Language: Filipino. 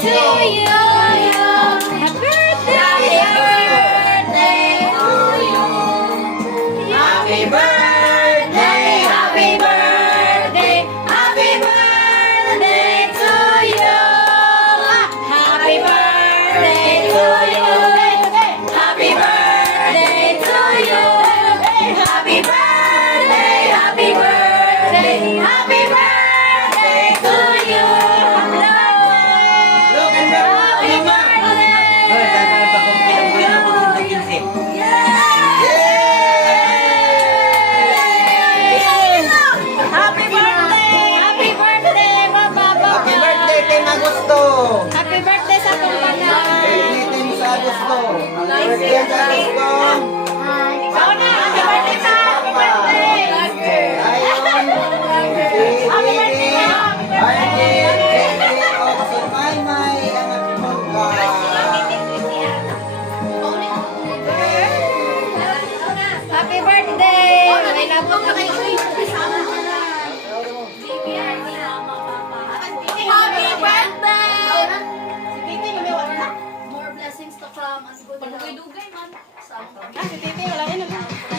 to you. Happy birthday to you. Happy birthday, happy birthday, happy birthday to you. Happy birthday to you. Happy birthday to you. Happy birthday, happy birthday, happy birthday to you. Look and Happy Happy birthday! Happy birthday, Mama Papa! Happy birthday kay Magusto! Happy birthday sa kumpanya! Birthday mo sa Agusto! Happy birthday sa Agusto! Sauna, happy birthday pa! Happy birthday! Ayun! Happy birthday pa! Happy birthday! Si Maymay, anak mo ka! Happy birthday! May labot na kayo. Happy birthday! More blessings to come. Ang siguro. Si Titi, wala yun.